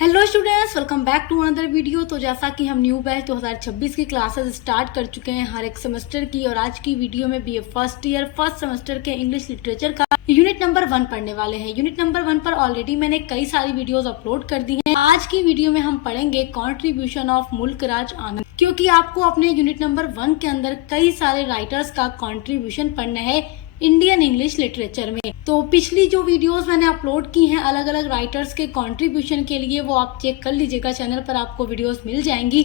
Hello students, welcome back to another video. तो जैसा कि हम न्यू बैच 2026 की क्लासेस स्टार्ट कर चुके हैं हर एक सेमेस्टर की, और आज की वीडियो में BA first year first semester के इंग्लिश लिटरेचर का यूनिट नंबर 1 पढ़ने वाले हैं। यूनिट नंबर 1 पर ऑलरेडी मैंने कई सारी वीडियोस अपलोड कर दी हैं। आज की वीडियो में हम पढ़ेंगे कॉन्ट्रीब्यूशन ऑफ मुल्कराज आनंद, क्योंकि आपको अपने यूनिट नंबर 1 के अंदर कई सारे राइटर्स का कॉन्ट्रीब्यूशन पढ़ना है इंडियन इंग्लिश लिटरेचर में। तो पिछली जो वीडियोस मैंने अपलोड की हैं अलग अलग राइटर्स के कंट्रीब्यूशन के लिए, वो आप चेक कर लीजिएगा, चैनल पर आपको वीडियोस मिल जाएंगी।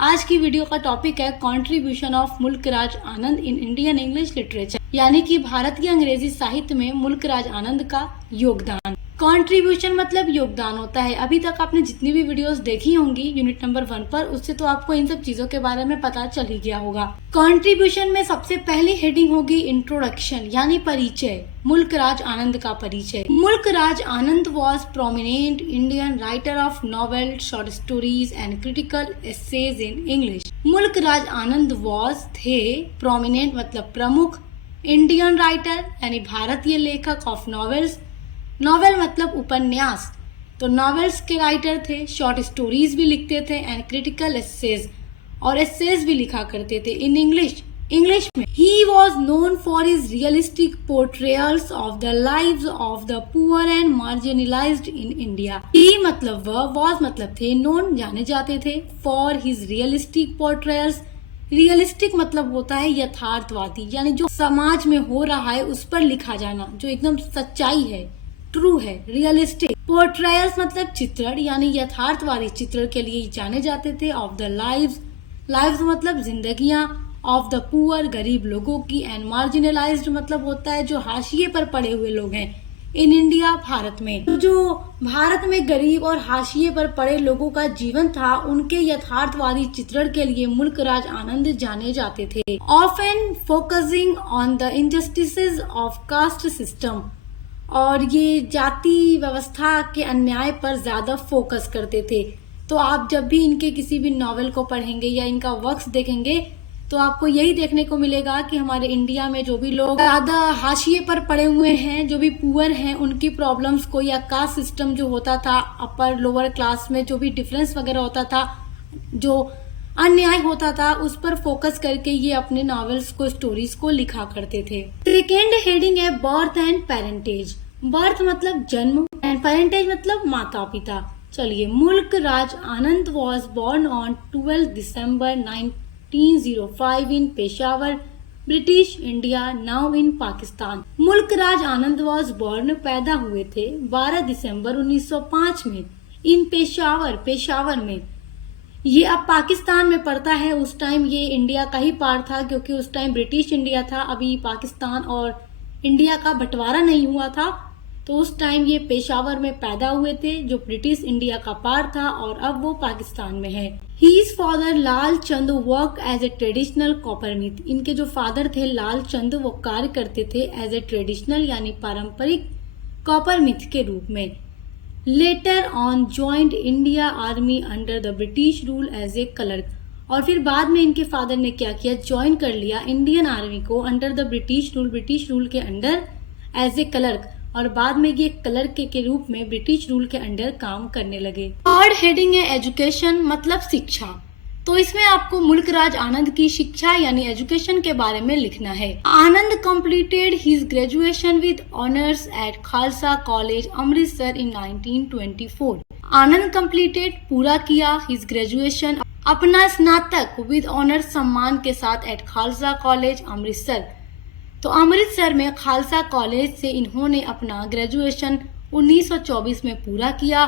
आज की वीडियो का टॉपिक है contribution of Mulk Raj Anand in Indian English literature, यानी कि भारतीय अंग्रेजी साहित्य में मुल्कराज आनंद का योगदान। कंट्रीब्यूशन मतलब योगदान होता है। अभी तक आपने जितनी भी वीडियोस देखी होंगी यूनिट नंबर 1 पर, उससे तो आपको इन सब चीजों के बारे में पता चल ही गया होगा। कंट्रीब्यूशन में सबसे पहली हेडिंग होगी इंट्रोडक्शन, यानी परिचय। मुल्कराज आनंद का परिचय। Mulkraj Anand was prominent Indian writer of novel, short stories and critical essays in English. Mulkraj Anand was थे, प्रोमिनेंट मतलब प्रमुख, इंडियन राइटर यानी भारतीय लेखक ऑफ नॉवेल्स, नॉवेल मतलब उपन्यास, तो नॉवेल्स के राइटर थे, शॉर्ट स्टोरीज भी लिखते थे एंड क्रिटिकल एसेज, और एसेज भी लिखा करते थे इन इंग्लिश में। ही was known for his realistic portrayals of the lives of the poor and marginalised in India. He मतलब वह, वॉज मतलब थे, नोन जाने जाते थे, for his realistic portrayals. Realistic मतलब होता है यथार्थवादी, यानी जो समाज में हो रहा है उस पर लिखा जाना, जो एकदम सच्चाई है, ट्रू है, रियलिस्टिक। पोर्ट्रेयल्स मतलब चित्रण, यानी यथार्थवादी चित्रण के लिए जाने जाते थे। ऑफ द लाइव्स, लाइव्स मतलब जिंदगियां, ऑफ द पुअर गरीब लोगों की, एंड मार्जिनलाइज्ड मतलब होता है जो हाशिए पर पड़े हुए लोग हैं, इन इंडिया भारत में। तो जो भारत में गरीब और हाशिए पर पड़े लोगों का जीवन था, उनके यथार्थवादी चित्रण के लिए मुल्कराज आनंद जाने जाते थे। Often focusing on the injustices of caste system, और ये जाति व्यवस्था के अन्याय पर ज्यादा फोकस करते थे। तो आप जब भी इनके किसी भी नॉवेल को पढ़ेंगे या इनका वर्क्स देखेंगे तो आपको यही देखने को मिलेगा कि हमारे इंडिया में जो भी लोग ज्यादा हाशिए पर पड़े हुए हैं, जो भी पुअर हैं, उनकी प्रॉब्लम्स को, या कास्ट सिस्टम जो होता था, अपर लोअर क्लास में जो भी डिफरेंस वगैरह होता था, जो अन्याय होता था, उस पर फोकस करके ये अपने नॉवेल्स को, स्टोरीज को लिखा करते थे। सेकेंड हेडिंग है बर्थ एंड पेरेंटेज। बर्थ मतलब जन्म एंड पेरेंटेज मतलब माता पिता। चलिए, Mulkraj Anand was born on 12 December 1905 in Peshawar, British India, now in Pakistan. Mulkraj Anand was born, पैदा हुए थे 12 दिसंबर 1905 में, इन पेशावर में। ये अब पाकिस्तान में पड़ता है। उस टाइम ये इंडिया का ही पार्ट था, क्योंकि उस टाइम ब्रिटिश इंडिया था, अभी पाकिस्तान और इंडिया का बंटवारा नहीं हुआ था। तो उस टाइम ये पेशावर में पैदा हुए थे, जो ब्रिटिश इंडिया का पार्ट था, और अब वो पाकिस्तान में है। His father Lal Chand work as a traditional coppersmith. इनके जो फादर थे लाल चंद, वो कार्य करते थे एज ए ट्रेडिशनल यानी पारंपरिक कॉपरमिथ के रूप में। Later on joined India army under the British rule as a clerk, और फिर बाद में इनके फादर ने क्या किया, ज्वाइन कर लिया इंडियन आर्मी को अंडर द ब्रिटिश रूल के अंडर एज ए क्लर्क, और बाद में ये क्लर्क के रूप में ब्रिटिश रूल के अंडर काम करने लगे। थर्ड हेडिंग है एजुकेशन मतलब शिक्षा। तो इसमें आपको मुल्कराज आनंद की शिक्षा यानी एजुकेशन के बारे में लिखना है। Anand completed his graduation with honours at Khalsa College Amritsar in 1924। Anand completed पूरा किया हिज ग्रेजुएशन, अपना स्नातक विद ऑनर्स सम्मान के साथ एट खालसा कॉलेज अमृतसर। तो अमृतसर में खालसा कॉलेज से इन्होंने अपना ग्रेजुएशन 1924 में पूरा किया।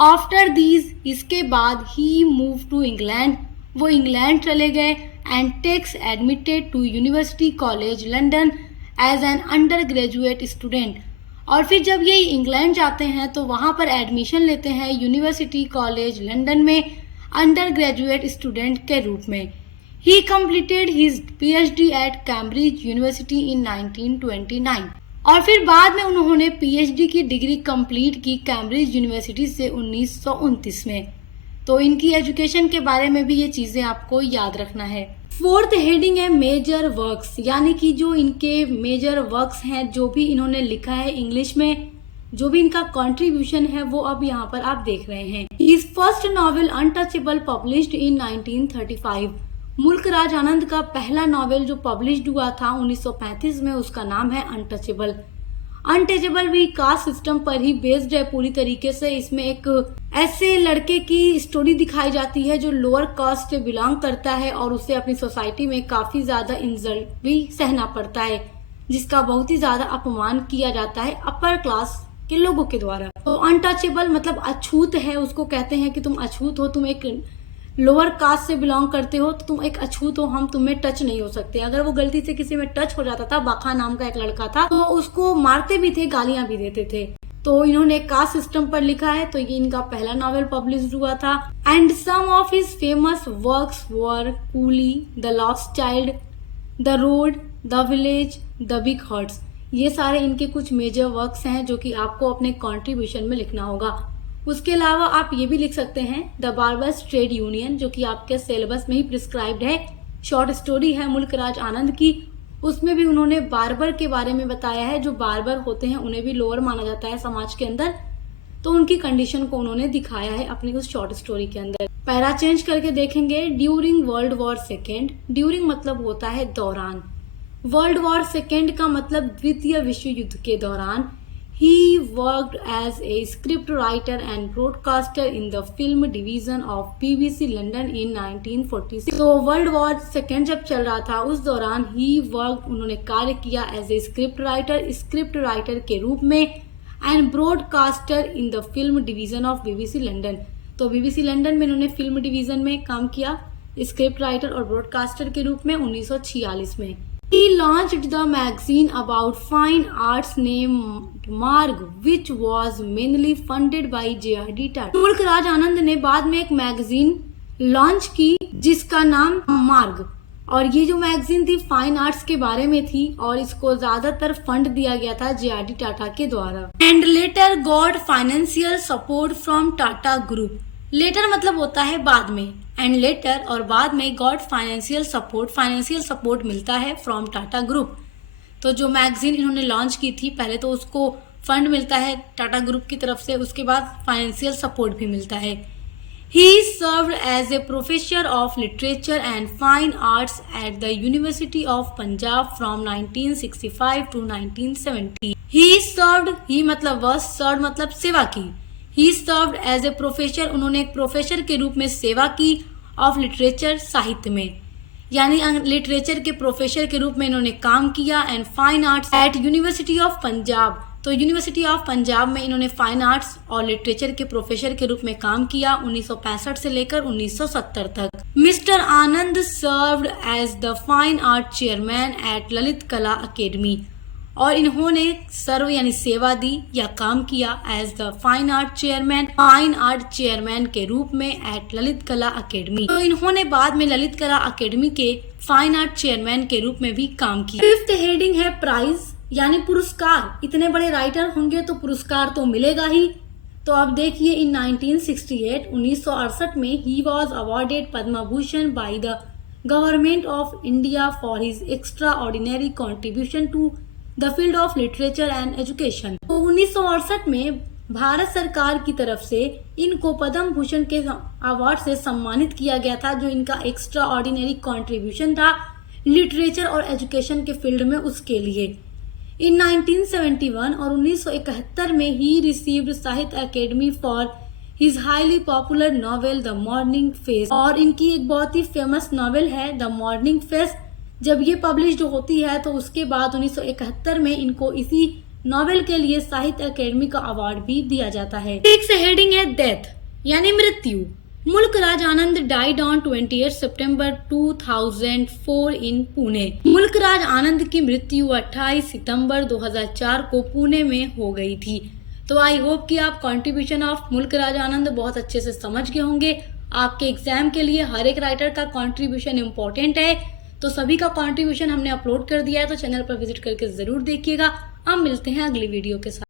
आफ्टर दीज, इसके बाद ही मूव टू इंग्लैंड, वो इंग्लैंड चले गए, and takes admitted to university college London as an undergraduate student. और फिर जब ये इंग्लैंड जाते हैं तो वहाँ पर एडमिशन लेते हैं यूनिवर्सिटी कॉलेज लंदन में अंडर ग्रेजुएट स्टूडेंट के रूप में। He completed his PhD at Cambridge University in 1929, और फिर बाद में उन्होंने PhD की डिग्री कंप्लीट की कैम्ब्रिज यूनिवर्सिटी से 1929 में। तो इनकी एजुकेशन के बारे में भी ये चीजें आपको याद रखना है। फोर्थ हेडिंग है मेजर वर्क्स, यानी कि जो इनके मेजर वर्क्स हैं, जो भी इन्होंने लिखा है इंग्लिश में, जो भी इनका कंट्रीब्यूशन है वो अब यहाँ पर आप देख रहे हैं। His first novel untouchable published in 1935। मुल्क राज आनंद का पहला नॉवेल जो पब्लिश्ड हुआ था 1935 में, उसका नाम है अनटचेबल। अनटचेबल भी कास्ट सिस्टम पर ही बेस्ड है पूरी तरीके से। इसमें एक ऐसे लड़के की स्टोरी दिखाई जाती है जो लोअर कास्ट से बिलोंग करता है और उसे अपनी सोसाइटी में काफी ज्यादा इंसल्ट भी सहना पड़ता है, जिसका बहुत ही ज्यादा अपमान किया जाता है अपर क्लास के लोगों के द्वारा। तो अनटचेबल मतलब अछूत है, उसको कहते हैं कि तुम अछूत हो, तुम एक लोअर कास्ट से बिलोंग करते हो तो तुम एक अछूत हो, हम तुम्हें टच नहीं हो सकते। अगर वो गलती से किसी में टच हो जाता था, बाखा नाम का एक लड़का था, तो उसको मारते भी थे, गालियां भी देते थे। तो इन्होंने कास्ट सिस्टम पर लिखा है, तो ये इनका पहला नॉवेल पब्लिश हुआ था। And some of his famous works were Coolie, the lost child, the road, the village, the big hearts. ये सारे इनके कुछ मेजर वर्क्स हैं जो कि आपको अपने कंट्रीब्यूशन में लिखना होगा। उसके अलावा आप ये भी लिख सकते हैं द बार्बर्स ट्रेड यूनियन, जो कि आपके सिलेबस में ही प्रिस्क्राइब्ड है। शॉर्ट स्टोरी है मुल्क राज आनंद की, उसमें भी उन्होंने बार्बर के बारे में बताया है। जो बार्बर होते हैं उन्हें भी लोअर माना जाता है समाज के अंदर, तो उनकी कंडीशन को उन्होंने दिखाया है अपनी उस शॉर्ट स्टोरी के अंदर। पैरा चेंज करके देखेंगे, during world war second. During मतलब होता है दौरान, वर्ल्ड वॉर सेकेंड का मतलब द्वितीय विश्व युद्ध के दौरान। He worked as a script writer and broadcaster in the film division of BBC London in 1946. तो वर्ल्ड वॉर सेकेंड जब चल रहा था उस दौरान he worked, उन्होंने कार्य किया as a स्क्रिप्ट राइटर के रूप में, and broadcaster in the film division of BBC London। तो BBC लंदन में इन्होंने फिल्म डिवीजन में काम किया स्क्रिप्ट राइटर और ब्रॉडकास्टर के रूप में 1946 में। He launched the magazine about fine arts named Marg, which was mainly funded by J.R.D. Tata। मुल्क राज आनंद ने बाद में एक मैगजीन लॉन्च की जिसका नाम मार्ग, और ये जो मैगजीन थी फाइन आर्ट्स के बारे में थी और इसको ज्यादातर फंड दिया गया था J.R.D. टाटा के द्वारा। And later got financial support from Tata group. Later मतलब होता है बाद में, एंड लेटर और बाद में गॉट फाइनेंशियल सपोर्ट मिलता है फ्रॉम टाटा ग्रुप। तो जो मैगजीन इन्होंने लॉन्च की थी, पहले तो उसको फंड मिलता है टाटा ग्रुप की तरफ से, उसके बाद फाइनेंशियल सपोर्ट भी मिलता है। He served as a professor of literature and fine arts at the University of Punjab from 1965 to 1970। He served, he मतलब वर्ड, सर्व्ड मतलब सेवा की। He served as a professor, उन्होंने एक प्रोफेसर के रूप में सेवा की ऑफ लिटरेचर, साहित्य में, यानी लिटरेचर के प्रोफेसर के रूप में इन्होंने काम किया। And fine arts at university of Punjab, तो यूनिवर्सिटी ऑफ पंजाब में इन्होंने फाइन आर्ट्स और लिटरेचर के प्रोफेसर के रूप में काम किया 1965 से लेकर 1970 तक। Mister Anand served as the fine art chairman at Lalit Kala Akademi, और इन्होंने सर्व यानी सेवा दी या काम किया as the fine art chairman के रूप में एट ललित कला अकेडमी। तो इन्होंने बाद में ललित कला अकेडमी के फाइन आर्ट चेयरमैन के रूप में भी काम किया। फिफ्थ हेडिंग है प्राइज यानी पुरस्कार। इतने बड़े राइटर होंगे तो पुरस्कार तो मिलेगा ही। तो आप देखिए, इन 1968 में ही was awarded Padma Bhushan by the government of India for his extraordinary contribution to the field of literature and education. तो 1968 में भारत सरकार की तरफ से इनको पद्म भूषण के अवार्ड से सम्मानित किया गया था, जो इनका एक्स्ट्रा ऑर्डिनरी कॉन्ट्रीब्यूशन था लिटरेचर और एजुकेशन के फील्ड में, उसके लिए। इन 1971 और 1971 में ही रिसीव्ड साहित्य academy for his highly popular novel the morning face, और इनकी एक बहुत ही फेमस नॉवेल है द मॉर्निंग फेस। जब ये पब्लिश होती है तो उसके बाद 1971 में इनको इसी नॉवेल के लिए साहित्य अकेडमी का अवार्ड भी दिया जाता है। नेक्स्ट हेडिंग है डेथ यानी मृत्यु। मुल्क राज आनंद डाइड ऑन 28 सितंबर 2004 इन पुणे। मुल्क राज आनंद की मृत्यु 28 सितंबर 2004 को पुणे में हो गई थी। तो आई होप कि आप कंट्रीब्यूशन ऑफ मुल्क राज आनंद बहुत अच्छे से समझ गए होंगे। आपके एग्जाम के लिए हर एक राइटर का कंट्रीब्यूशन इम्पोर्टेंट है, तो सभी का कंट्रीब्यूशन हमने अपलोड कर दिया है, तो चैनल पर विजिट करके जरूर देखिएगा। हम मिलते हैं अगली वीडियो के साथ।